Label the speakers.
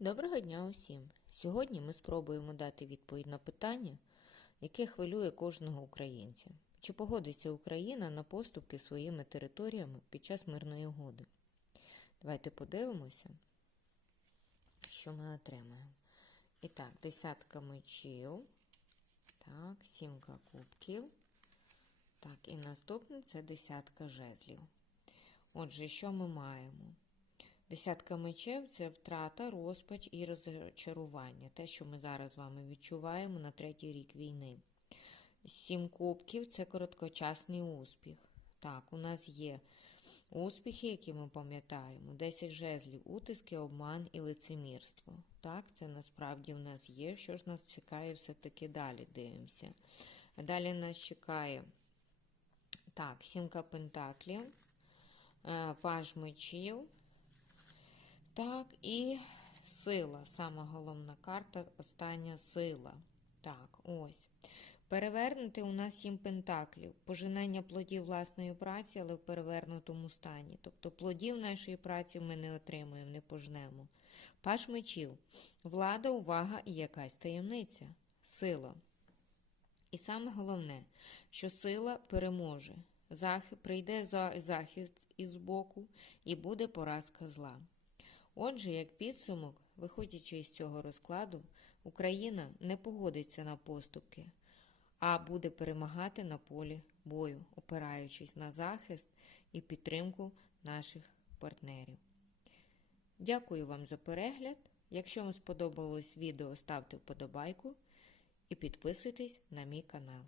Speaker 1: Доброго дня усім! Сьогодні ми спробуємо дати відповідь на питання, яке хвилює кожного українця. Чи погодиться Україна на поступки своїми територіями під час мирної угоди? Давайте подивимося, що ми отримаємо. І так, десятка мечів, так, сімка кубків. Так, і наступне це десятка жезлів. Отже, що ми маємо? Десятка мечів це втрата, розпач і розчарування. Те, що ми зараз з вами відчуваємо на третій рік війни. Сім кубків це короткочасний успіх. Так, у нас є успіхи, які ми пам'ятаємо. 10 жезлів, утиски, обман і лицемірство. Так, це насправді в нас є. Що ж нас чекає все-таки далі? Дивимося. Далі нас чекає так, сімка пентаклів, е, паж мечів. Так, і сила. Сама головна карта, остання сила. Так, ось. Перевернути у нас сім пентаклів. Пожинання плодів власної праці, але в перевернутому стані. Тобто плодів нашої праці ми не отримуємо, не пожнемо. Паш мечів. Влада, увага і якась таємниця. Сила. І саме головне, що сила переможе. Захи... Прийде захист із боку і буде поразка зла. Отже, як підсумок, виходячи із цього розкладу, Україна не погодиться на поступки, а буде перемагати на полі бою, опираючись на захист і підтримку наших партнерів. Дякую вам за перегляд. Якщо вам сподобалось відео, ставте вподобайку і підписуйтесь на мій канал.